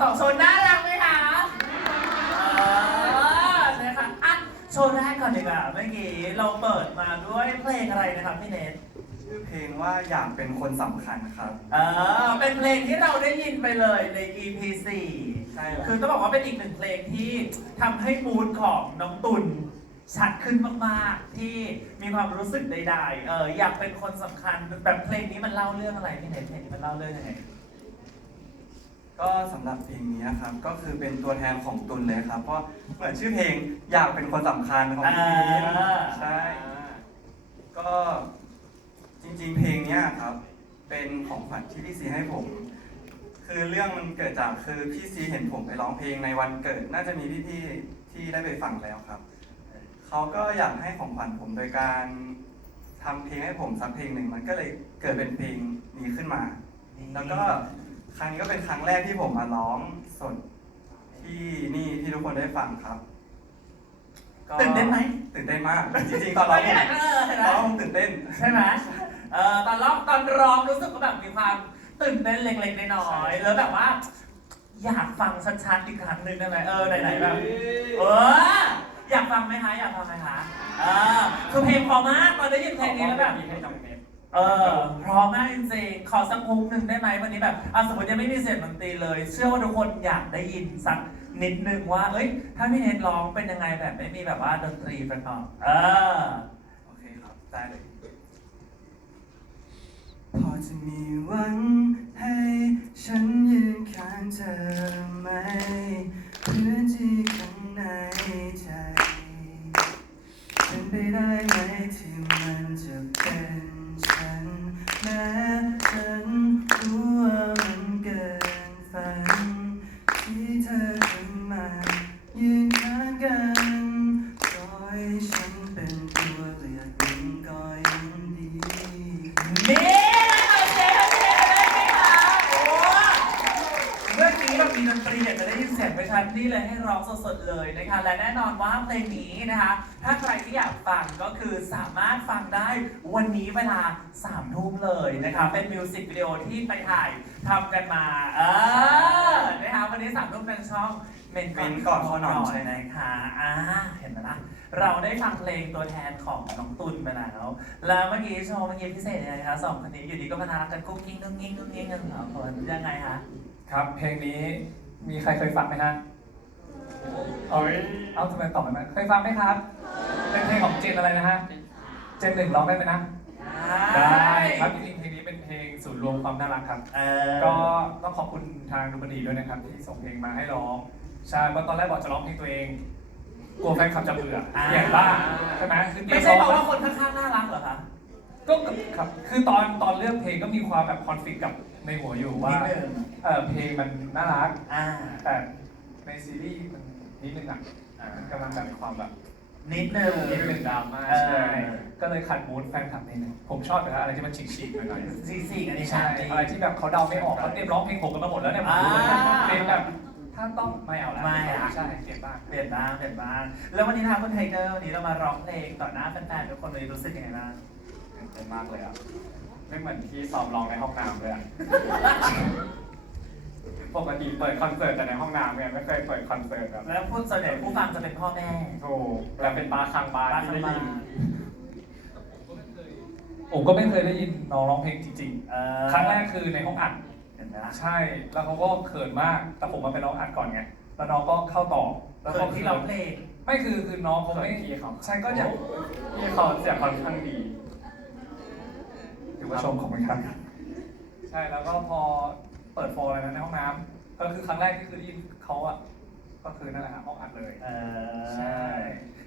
สองโชว์น่ารักไหมคะเออนะคะอะโชว์แรกก่อนดีกว่าเมื่อกี้เราเปิดมาด้วยเพลงอะไรนะครับพี่เนทชื่อเพลงว่าอยากเป็นคนสำคัญครับ เออเป็นเพลงที่เราได้ยินไปเลยใน EP 4 ใช่แล้วคือต้องบอกว่าเป็นอีกหนึ่งเพลงที่ทำให้มูดของน้องตุลชัดขึ้นมากๆ ที่มีความรู้สึกใดๆเอออยากเป็นคนสำคัญแบบเพลงนี้มันเล่าเรื่องอะไรพี่เนทเพลงนี้มันเล่าเรื่องยังไง ก็สำหรับเพลงนี้นะครับก็คือเป็นตัวแทนของตุลเลยครับ เพราะเหมือนชื่อเพลงอยากเป็นคนสำคัญของพี่พีนอ่าใช่ ก็จริงๆ เพลงเนี้ยครับ เป็นของขวัญที่พี่ซีให้ผม คือเรื่องมันเกิดจากคือพี่ซีเห็นผมไปร้องเพลงในวันเกิด น่าจะมีพี่ๆที่ได้ไปฟังแล้วครับเขาก็อยากให้ของขวัญผมโดยการทำเพลงให้ผมสักเพลงหนึ่งมันก็เลยเกิดเป็นเพลงนี้ขึ้นมา แล้วก็ ครั้งนี้ก็เป็นครั้งแรกที่ผมมาร้องสดที่นี่ที่ทุกคนได้ฟังครับก็ตื่นเต้นไหม ตื่นเต้นมาก จริงๆตอนร้องผมเออเห็นไหมตอนร้องผมตื่นเต้น ใช่ไหมเออตอนร้องตอนร้องรู้สึกว่าแบบมีความตื่นเต้นเล็กๆน้อยๆแล้วแบบว่า อยากฟังชัดๆอีกครั้งหนึ่งได้ไหมเออไหนๆแบบ เอออยากฟังไหมคะอยากฟังไหมคะเออคือเพลงเพอมากตอนได้ยินเพลงนี้แล้วแบบ ให้น้องเน็ต เออพร้อมมากจริงๆขอสักฮุกหนึ่งได้ไหมวันนี้แบบอะสมมติยังไม่มีเสียงดนตรีเลย เชื่อว่าทุกคนอยากได้ยินสักนิดนึงว่า เอ้ย ถ้าพี่เนทร้องเป็นยังไงแบบไม่มีแบบว่าดนตรีประกอบเออโอเคครับได้เลย พอจะมีหวังให้ฉันยืนข้างเธอไหมเพื่อนที่ข้างในใจ เป็นไปได้ไหมที่มันจะเป็น นี่เลยให้ร้องสดๆเลยนะคะ และแน่นอนว่าเพลงนี้นะคะ ถ้าใครที่อยากฟังก็คือสามารถฟังได้วันนี้เวลา3ามทุ่มเลยนะคะ เป็นมิวสิกวิดีโอที่ไปถ่ายทำกันมา เออนะคะวันนี้สามทุ่มเป็นช่องเมนเมนก่อนเข้านอนใช่ไหมนะคะอ่าเห็นไหมล่ะเราได้ฟังเพลงตัวแทนของน้องตุลไปแล้ว แล้วเมื่อกี้โชว์เมื่อกี้พิเศษยังไงคะสองคนนี้อยู่ดีก็มานารักกันกุ๊กกิ๊งกุ๊กกิ๊งกุ๊กกิ๊งกันเหรอคนยังไงคะครับเพลงนี้มีใครเคยฟังไหมฮะ เอ้ยเอาทำไมตอบไม่ได้เคยฟังไหมครับ เป็นเพลงของเจนอะไรนะฮะ เจนหนึ่งร้องได้ไหมนะ ได้ครับจริงๆเพลงนี้เป็นเพลงศูนย์รวมความน่ารักครับเออก็ต้องขอบคุณทางดูบันดีด้วยนะครับที่ส่งเพลงมาให้ร้อง ใช่เพราะตอนแรกบอกจะร้องเพลงตัวเอง กลัวแฟนคลับจะเบื่อเปลี่ยนบ้างใช่ไหมคือเปลี่ไม่ยนใช่ร้องเพราะว่าคนข้างๆน่ารักเหรอคะก็ครับ คือตอนตอนเลือกเพลงก็มีความแบบคอนฟ lict กับในหัวอยู่ว่านิดนึงเออเพลงมันน่ารัก อ่า แต่ ในซีรีส์มันนิดนึงอะอ่ามันกำลังแบบมีความแบบนิดนึงนิดนึงดราม่าเออใช่ก็เลยขัดมูดแฟนคลับนิดนึงผมชอบแต่ละอะไรที่มันฉีกๆหน่อยสี่สี่กันๆนี่ใช่อะไรที่แบบเขาเดาไม่ออกเขาเตรียมร้องเพลงผมกันมาหมดแล้วเนี่ยผมรู้เลยอ่าเพลงแบบถ้าต้องไม่เอาละไม่อะใช่เก็บบ้างเปลี่ยนบ้างเปลี่ยนบ้างแล้ววันนี้นะคะคุณไทเกอร์วันนี้เรามาร้องเพลงต่อหน้าแฟนๆทุกคนเลยรู้สึกยังไงบ้างเป็นมากเลยอะไม่เหมือนที่ซ้อมร้องในห้องน้ำเลยอะ ปกติเปิดคอนเสิร์ตแต่ในห้องน้ำเนี่ยไม่เคยเปิดคอนเสิร์ตแบบแล้วผู้ส่วนใหญ่ผู้ฟังจะเป็นพ่อแม่โอ้แต่เป็นบาร์คังบาร์บ้านที่ได้บ้ายินนผมก็ไม่เคยได้ยินน้องร้องเพลงจริงเออๆครั้งแรกคือในห้องอัดเห็นไหมล่ะใช่ แล้วเขาก็เขินมาก แต่ผมมาเป็นน้องอัดก่อนไง แล้วน้องก็เข้าต่อ แล้วเกิก็ดที่เราเพลง ไม่คือคือน้องเขาไม่ใช่ก็อยากพี่เขาเสียงค่อนข้างดีถือว่าชมของมันครับ ใช่ แล้วก็พอ เปิดโฟนอะไรนั้นในห้องน้ำก็คือครั้งแรกที่คือได้ยินเขาอะก็คือนั่นแหละฮะห้องอัดเลย เออ ใช่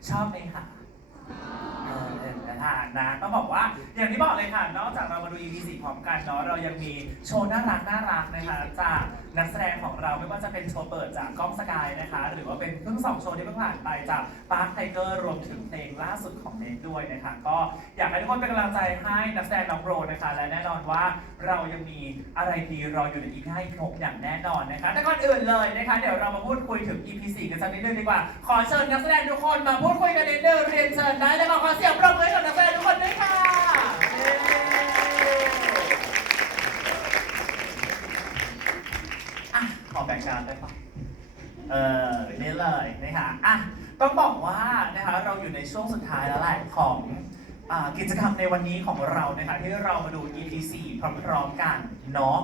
ชอบไหมคะเออเห็ นไหมคะนะต้องบอกว่าอย่างที่บอกเลยค่ะ นอกจากเรามาดู EP 4พร้อมกันเนาะเรายังมีโชว์น่ารักน่ารักนะคะจากนักแสดงของเราไม่ว่าจะเป็นโชว์เปิดจากก้องสกายนะคะ หรือว่าเป็นเพิ่งสองโชว์ที่เพิ่งผ่านไปจากปาร์คไทเกอร์รวมถึงเพลงล่าสุดของเนทด้วยนะคะ ก็อยากให้ทุกคนเป็นกำลังใจให้นักแสดงน้องโรนะคะ และแน่นอนว่าเรายังมีอะไรดีรออยู่ใน EP 5อีกหกอย่างแน่นอนนะคะแต่ก่อนอื่นเลยนะคะ เดี๋ยวเรามาพูดคุยถึง EP 4กันสักนิดนึงดีกว่าขอเชิญนักแสดงทุกคนมาพูดคุยกันนิดนึงเรียนเชิญได้เลยค่ะขอเสียงปรบมือให้กับนักแสดงทุกคนด้วยค่ะ อะ ขอแบแบ็กกราวด์ได้ปะเออนี่เลยนะคะอะต้องบอกว่านะคะเราอยู่ในช่วงสุดท้ายแล้วแหละของอ่ากิจกรรมในวันนี้ของเรานะคะที่เรามาดู EP 4พร้อมๆกันเนาะ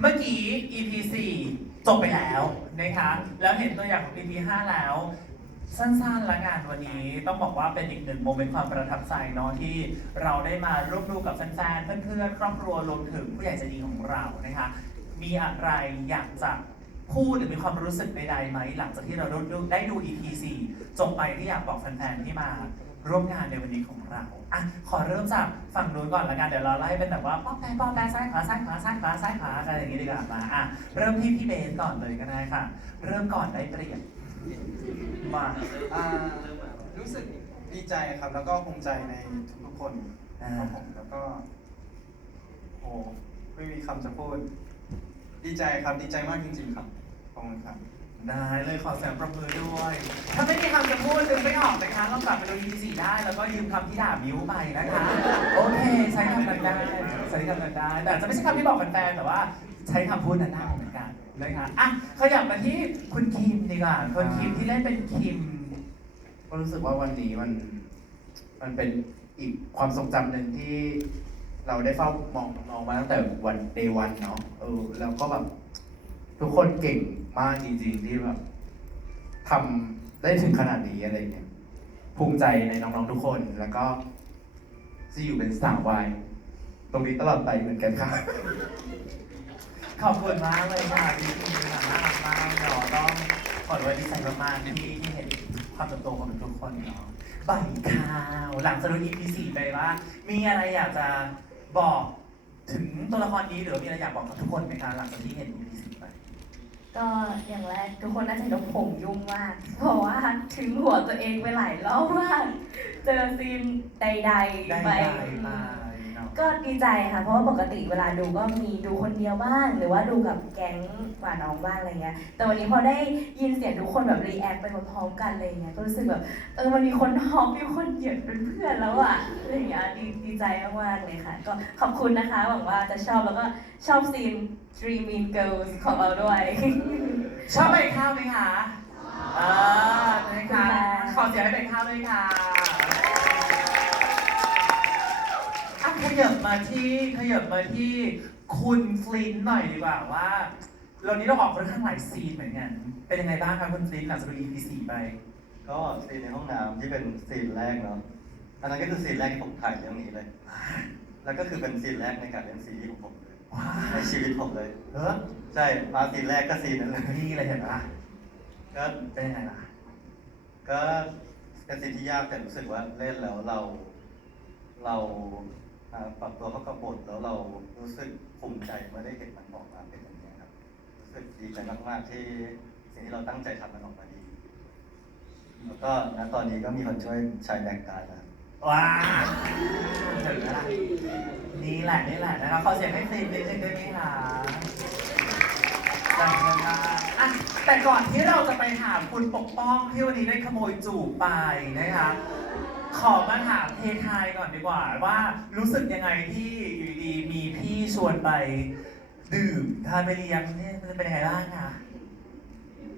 เมื่อกี้ EP 4จบไปแล้วนะคะแล้วเห็นตัวอย่างของ EP 5แล้ว สั้นๆละงานวันนี้ต้องบอกว่าเป็นอีกหนึ่งโมเมนต์ความประทับใจเนาะที่เราได้มาร่วมดูกับแฟนๆเพื่อนๆครอบครัวรวมถึงผู้ใหญ่ใจดีของเรานะคะมีอะไรอยากจะพูดหรือมีความรู้สึกใดๆไหมหลังจากที่เราได้ดู EP 4จบไปที่อยากบอกแฟนๆที่มาร่วมงานในวันนี้ของเราอะขอเริ่มจากฝั่งนู้นก่อนละกัน เดี๋ยวเราไล่เป็นแบบว่าป๊อปแป๊ป๊อปแป๊ซ้ายขวาซ้ายขวาซ้ายขวาซ้ายขวาอะไรอย่างงี้ดีกว่ามาอะเริ่มที่พี่เบนก่อนเลยก็ได้ค่ะ เริ่มก่อนได้เปรียบ มาอ่ารู้สึกดีใจครับ แล้วก็ภูมิใจในทุกๆคนครับผมแล้วก็ โอ้ไม่มีคำจะพูด ดีใจครับดีใจมากจริง ๆ ครับขอบคุณครับ ได้เลยขอเสียงประมือด้วย ถ้าไม่มีคำจะพูดนึกไม่ออกนะคะลองกลับไปดู EP 4ได้ แล้วก็ยืมคำที่ด่ามิวไปนะคะ โอเค ใช้คำนั้นได้ใช้คำนั้นได้ แต่อาจจะไม่ใช่คำที่บอกแฟนๆแต่ว่า ใช้คำพูดนั้นได้เหมือนกัน นะคะอะขยับมาที่คุณคิมดีกว่าคุณคิมที่เล่นเป็นคิม ก็รู้สึกว่าวันนี้มัน มันเป็นอีกความทรงจำหนึ่งที่เราได้เฝ้ามองน้องมาตั้งแต่วันเดวันเนาะเออแล้วก็แบบทุกคนเก่งมากจริงๆที่แบบทำได้ถึงขนาดนี้อะไรเงี้ยภูมิใจในน้องๆทุกคนแล้วก็จะอยู่เป็นสาววายตรงนี้ตลอดไปเหมือนกันค่ะ ขอบคุณมากเลยค่ะพี่คิมค่ะน่ารักมากเนาะต้องขอด้วยดีใจมากๆที่ที่เห็นความเติบโตของทุกคนเนาะใบข้าวหลังจากดู EP 4ไปว่า มีอะไรอยากจะบอกถึงตัวละครนี้หรือมีอะไรอยากบอกกับทุกคนไหมคะหลังจากที่เห็น EP 4ไปก็อย่างแรกทุกคนน่าจะเห็นว่าผมยุ่งมาก เพราะว่าถึงหัวตัวเองไปหลายรอบมากเจอซีนใดได้ๆไปได้มาเนาะ ก็ดีใจค่ะ เพราะว่าปกติเวลาดูก็มีดูคนเดียวบ้าง หรือว่าดูกับแก๊งหว่าน้องบ้างอะไรเงี้ย แต่วันนี้พอได้ยินเสียงทุกคนแบบรีแอคไปพร้อมๆกันอะไรเงี้ย ก็รู้สึกแบบเออมันมีคนฮอปมีคนเหยียดเป็นเพื่อนแล้วอะอะไรอย่างเงี้ยดีดีใจมากๆเลยค่ะ ก็ขอบคุณนะคะ หวังว่าจะชอบแล้วก็ชอบซีน Dream Mean Girls ของเราด้วย ชอบใบข้าวไหมคะเออนะคะขอเสียงให้ใบข้าวด้วยค่ะ ขยับมาที่ขยับมาที่คุณฟลินต์หน่อยดีกว่าว่าเรานี้เราออกค่อนข้างหลายซีนเหมือนกัน เป็นยังไงบ้างครับคุณฟลินต์หลังจากดู EP 4ไป ก็ซีนในห้องน้ำที่เป็นซีนแรกเนาะอันนั้นก็คือซีนแรกที่ผมถ่ายเรื่องนี้เลย แล้วก็คือเป็นซีนแรกในการเล่นซีรีส์ของผมเลยว้าในชีวิตผมเลยเออใช่มาซีนแรกก็ซีนนั้นเลยนี่อะไรเห็นปะก็เป็นยังไงล่ะ ก็เป็นซีนที่ยากแต่รู้สึกว่าเล่นแล้วเรา เรา อ่าปรับตัวเข้ากับบทแล้วเรารู้สึกภูมิใจเมื่อได้เห็นมันออกมาเป็นอย่างนี้ครับ รู้สึกดีใจมากๆที่สิ่งที่เราตั้งใจทำมันออกมาดี แล้วก็ณตอนนี้ก็มีคนช่วยใช้แบ็กกาวด์แล้วว้าถึงแล้วล่ะนี่แหละนี่แหละนะครับขอเสียงให้ฟลินต์นิดนึงได้ไหมคะดังกันมาก อะแต่ก่อนที่เราจะไปถามคุณปกป้องที่วันนี้ได้ขโมยจูบไปนะคะ ขอมาถามเททายก่อนดีกว่า ว่ารู้สึกยังไงที่อยู่ดีมีพี่ชวนไป ดื่มทานไปเลี้ยงเนี่ยมันเป็นยังไงบ้างคะ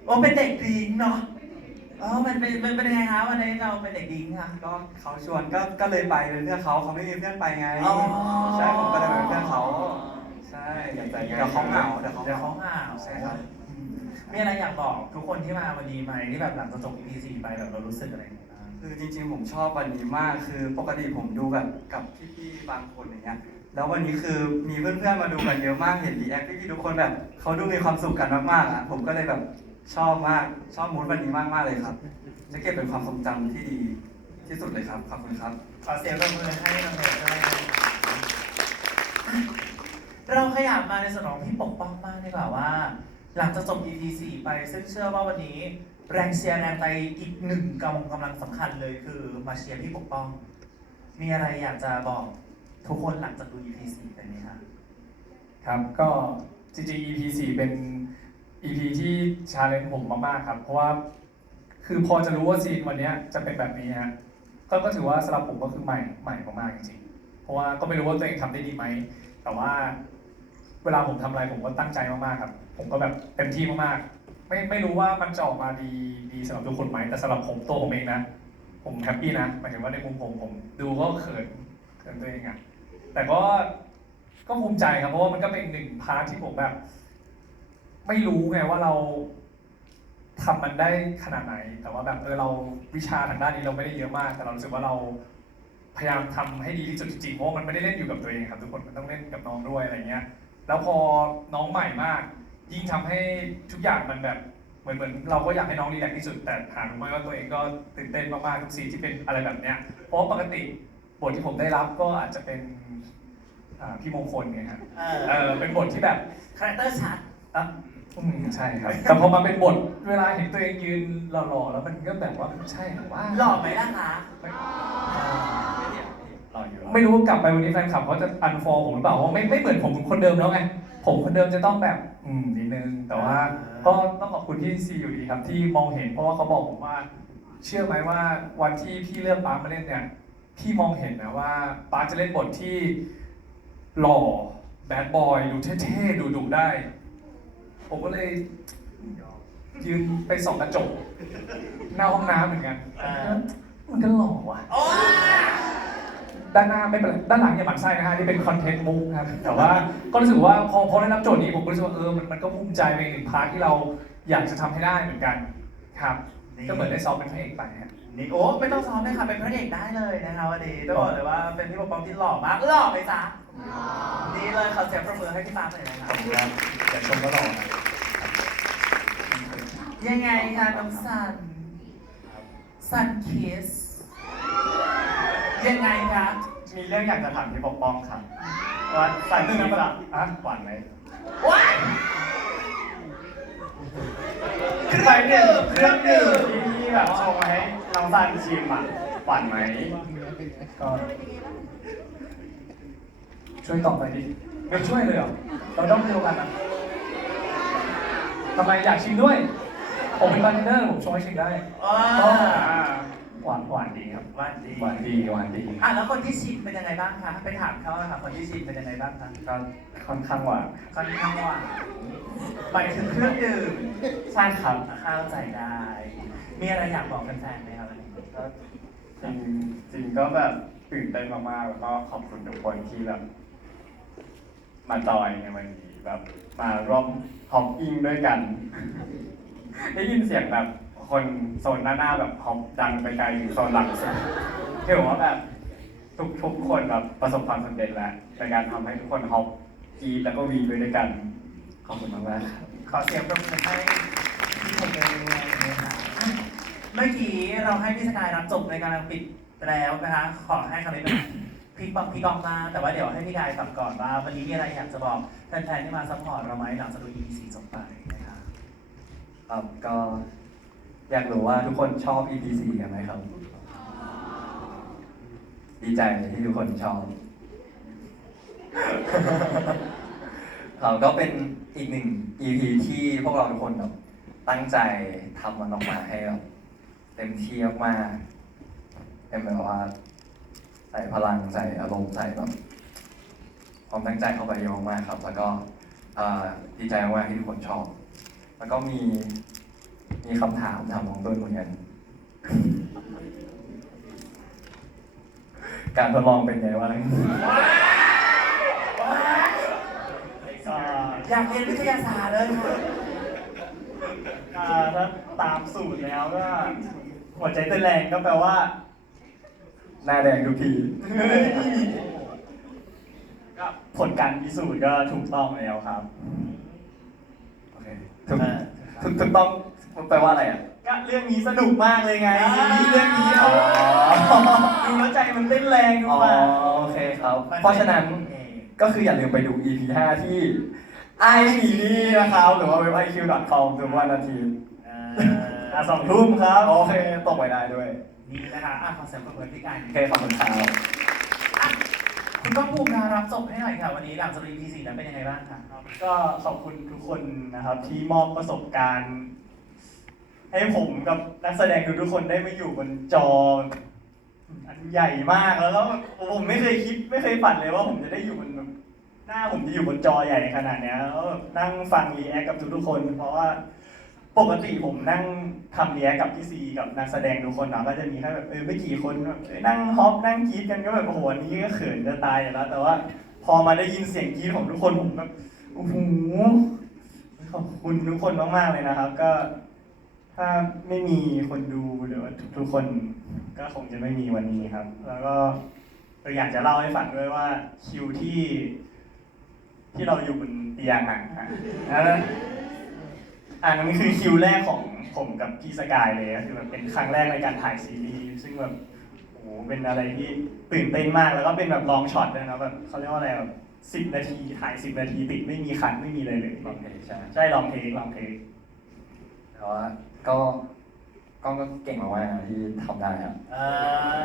โอ้เป็นเด็กดิ้งเนาะเออมันเป็นมันเป็นยังไงคะวันนี้เราเป็นเด็กดิ้งค่ะก็เขาชวนก็ก็เลยไปเป็นเพื่อนเขาเขาไม่มีเพื่อนไปไงอ๋อใช่ผมก็เลยเป็นเพื่อนเขาใช่เดี๋ยวเขาเหงาเดี๋ยวเขาเดี๋ยวเหเขางาเหงาใช่ครับอื มมีอะไรอยากบอกทุกคนที่มาวันนี้ไหมที่แบบหลังจากจบ EP 4ไปแบบเรารู้สึกอะไรอย่างเงี้ยบ้าง คือจริงๆผมชอบวันนี้มากคือปกติผมดูกับกับพี่ๆบางคนอย่างเงี้ยแล้ววันนี้คือมีเพื่อนๆมาดูกันเยอะมากเห็นรีแอคพี่ๆทุกคนแบบเขาดูมีความสุขกันมากๆอะผมก็เลยแบบชอบมากชอบมูดวันนี้มากๆเลยครับ จะเก็บเป็นความทรงจำที่ดีที่สุดเลยครับขอบคุณครับ ขอเสียงปรบมือให้น้องเนยด้วยเราขยับมาในส่วนของพี่ปกป้องบ้างดีกว่าว่า หลังจากจบ EP 4ไป ซึ่งเชื่อว่าวันนี้แรงเชียร์แรงใจอีกหนึ่งกำกำลังสำคัญเลยคือมาเชียร์พี่ปกป้อง มีอะไรอยากจะบอกทุกคนหลังจากดู EP 4ไปไหมคะครับก็จริงๆ EP 4เป็น EP ที่ชาเลนจ์ผมมากๆครับ เพราะว่าคือพอจะรู้ว่าซีนวันนี้จะเป็นแบบนี้ฮะก็ก็ถือว่าสำหรับผมก็คือใหม่ใหม่มากๆจริงๆ เพราะว่าก็ไม่รู้ว่าตัวเองทำได้ดีไหม แต่ว่าเวลาผมทำอะไรผมก็ตั้งใจมากๆครับ ผมก็แบบเต็มที่มากๆ ไม่ไม่รู้ว่ามันจะออกมาดีดีสำหรับทุกคนไหมแต่สำหรับผมตัวผมเองนะ ผมแฮปปี้นะหมายถึงว่าในมุมผมผมดูก็เขินเขินตัวเองอะแต่ก็ก็ภูมิใจครับเพราะว่ามันก็เป็นหนึ่งพาร์ทที่ผมแบบ ไม่รู้ไงว่าเราทำมันได้ขนาดไหน แต่ว่าแบบเออเราวิชาทางด้านนี้เราไม่ได้เยอะมาก แต่เรารู้สึกว่าเราพยายามทำให้ดีที่สุดจริงๆเพราะมันไม่ได้เล่นอยู่กับตัวเองครับ ทุกคนมันต้องเล่นกับน้องด้วยอะไรเงี้ย แล้วพอน้องใหม่มาก ยิ่งทำให้ทุกอย่างมันแบบเหมือนเหมือนเราก็อยากให้น้องรีแลกซ์ที่สุด แต่ถามรู้ไหมว่าตัวเองก็ตื่นเต้นมากๆทุกซีนที่เป็นอะไรแบบเนี้ยเพราะว่าปกติบทที่ผมได้รับก็อาจจะเป็นอ่าพี่มงคลไงครับเออเออเป็นบทที่แบบคาแรคเตอร์ชัดอะอืมใช่ครับ แต่พอมาเป็นบทเวลาเห็นตัวเองยืนหล่อๆแล้วมันก็แบบว่าใช่หรือว่าหล่อไหมล่ะคะหล่ออยู่ไม่รู้ว่ากลับไปวันนี้แฟนคลับเขาจะอันฟอลผมหรือเปล่าเพราะไม่ไม่เหมือนผมคนเดิมแล้วไง ผมคนเดิมจะต้องแบบ อืมนิดนึง แต่ว่า ก็ต้องขอบคุณที่ซีอยู่ดีครับ ที่มองเห็นเพราะว่าเขาบอกผมว่า เชื่อไหมว่าวันที่พี่เลือกปาร์คมาเล่นเนี่ยพี่มองเห็นนะว่าปาร์คจะเล่นบทที่หล่อแบดบอยดูเท่ๆดูดุได้ ผมก็เลยยืนไปส่องกระจกหน้าห้องน้ำเหมือนกันอ่ามันก็หล่อว่ะโอ้ย ด้านหน้าไม่เป็นไรด้านหลังอย่าหมั่นไส้นะฮะนี่เป็นคอนเทนต์มุกครับแต่ว่าก็รู้สึกว่าพอพอได้รับโจทย์นี้ผมก็รู้สึกว่าเออมันมันก็ภูมิใจในหนึ่งพาร์ทที่เราอยากจะทำให้ได้เหมือนกันครับก็เหมือนได้ซ้อมเป็นพระเอกไปฮะ นี่โอ้ไม่ต้องซ้อมเลยค่ะเป็นพระเอกได้เลยนะคะวันนี้ต้องบอกเลยว่าเป็นพี่ปกป้องที่หล่อมากหล่อไหมจ๊ะนี่เลยขอเสียงประมือให้พี่ปาล์มหน่อยนะคะครับแต่ชมก็หล่อนะยังไงคะน้องซันซันคิส ยังไงคะมีเรื่องอยากจะถามพี่ปกป้องครับว่าใส่เรื่องนั้นอะอะหวานไหมว้ายใส่เรื่องเครื่องดื่มที่พี่แบบชงมาให้น้องซันชิมอะหวานไหมก็ช่วยตอบหน่อยดิไม่ช่วยเลยเหรอเราต้องเดียวกันนะทำไมอยากชิมด้วย ผมเป็นบาร์เทนเดอร์ผมชงให้ชิมได้ว้าก็ หวานหวานดีครับวันดีหวานดีหวานดีอะแล้วคนที่ชิมเป็นยังไงบ้างคะไปถามเขาอะค่ะคนที่ชิมเป็นยังไงบ้างคะก็ค่อนข้างหวานค่อนข้างหวานไปถึงเครื่องดื่มใช่ครับเข้าใจได้ มีอะไรอยากบอกแฟนๆไหมครับวันนี้ก็จริงจริงก็แบบตื่นเต้นมากๆแล้วก็ขอบคุณทุกคนที่แบบมาจอยในวันนี้แบบมาร่วมฮอปปิ้งด้วยกัน ได้ยินเสียงแบบ คนโซนหน้าหน้าแบบฮอปดังไปไกลถึงโซนหลังสุดถือว่าแบบทุกทุกคนแบบประสบความสำเร็จแล้วในการทำให้ทุกคนฮอปกรีดแล้วก็วีไปด้วยกัน ขอบคุณมากๆครับขอเสียงปรบมือให้พี่ผมเลยนะคะอะเมื่อกี้เราให้พี่สกายรับจบในการปิดแล้วนะคะขอให้คำนี้เป็นพี่ปองพี่กองมา แต่ว่าเดี๋ยวให้พี่กายตอบก่อนว่า วันนี้มีอะไรอยากจะบอกแฟนๆที่มาซัพพอร์ตเราไหมหลังจากดู EP 4จบไปนะคะ ครับก็ อยากรู้ว่าทุกคนชอบ EP 4กันไหมครับ ดีใจที่ทุกคนชอบ เราก็เป็นอีกหนึ่ง EP ที่พวกเราทุกคนแบบตั้งใจทำมันออกมาให้แบบเต็มที่มากๆเต็มแบบว่าใส่พลังใส่อารมณ์ใส่แบบความตั้งใจเข้าไปเยอะมากครับ แล้วก็ดีใจมากที่ทุกคนชอบ แล้วก็มี มีคำถามถามของต้นเหมือนกัน การทดลองเป็นไงบ้างอยากเรียนวิทยาศาสตร์เลยค่ะอ่าถ้าตามสูตรแล้วก็หัวใจเต้นแรงก็แปลว่า หน้าแดงทุกที ก็ผลการพิสูจน์ก็ถูกต้องแล้วครับ โอเคถูกถูกถูกต้อง แปลว่าอะไรอะ ก็เรื่องนี้สนุกมากเลยไงอ่าเรื่องนี้อ๋อ ดูแล้วใจมันเต้นแรงดูอ๋อมาโอเคครับ เพราะฉะนั้นก็คืออย่าลืมไปดู EP 5 ที่ i p d นะครับหรือว่าเว็บ iq.com ทุกวันอาทิตย์เอ่อ่าอสองทุ่มครับ โอเคตกไปได้ด้วย นี่นะคะอะขอเสียงปรบมือพี่กายโอเคขอบคุณครับ คุณก้องภูมิการรับจบให้หน่อยค่ะ วันนี้หลังจากดู EP 4แล้วเป็นยังไงบ้างคะ ก็ขอบคุณทุกคนนะครับที่มอบประสบการณ์ ให้ผมกับนักแสดงทุกๆคนได้มาอยู่บนจอ อันใหญ่มากแล้วก็ผมไม่เคยคิดไม่เคยฝันเลยว่าผมจะได้อยู่บนแบบหน้าผมจะอยู่บนจอใหญ่ขนาดเนี้ยแล้วนั่งฟังรีแอคกับทุกๆคน เพราะว่าปกติผมนั่งทำเรียกับพี่ซีกับนักแสดงทุกคนเนาะก็จะมีแค่แบบเออไม่กี่คนแบบเออนั่งฮอปนั่งกรีดกันก็แบบโอ้โหอันนี้ก็เขินจะตายอยู่แล้ว แต่ว่าพอมาได้ยินเสียงกรีดของทุกคนผมแบบโอ้โหขอบคุณทุกคนมากๆเลยนะครับ ก็ ถ้าไม่มีคนดูหรือว่าทุกๆคนก็คงจะไม่มีวันนี้ครับ แล้วก็อยากจะเล่าให้ฟังด้วยว่าคิวที่ ที่เราอยู่บนเตียงอะอะอันนั้นคือคิวแรกของผมกับพี่สกายเลยก็คือแบบเป็นครั้งแรกในการถ่ายซีรีส์ซึ่งแบบโอ้โหเป็นอะไรที่ตื่นเต้นมากแล้วก็เป็นแบบลองช็อตด้วยนะแบบเขาเรียกว่าอะไรแบบสิบนาทีถ่ายสิบนาทีติดไม่มีคันไม่มีอะไรเลยลองเพลงใช่ใช่ลองเทคลองเทคแต่ว่า ก็ก็ก็เก่งมากๆนะที่ทำได้ครับเออ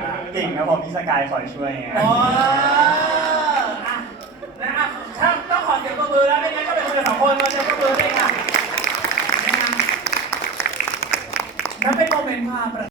อะเก่งนะเพอพี่สกายคอยช่วยไง โอ้อะนะอะถ้าต้องขอเสียงปรบมือแล้วไม่งั้นก็เป็นคนสองคนมาเสียงปรบมือเลยค่ะนะฮะนั่นเป็นโมเมนต์ความประ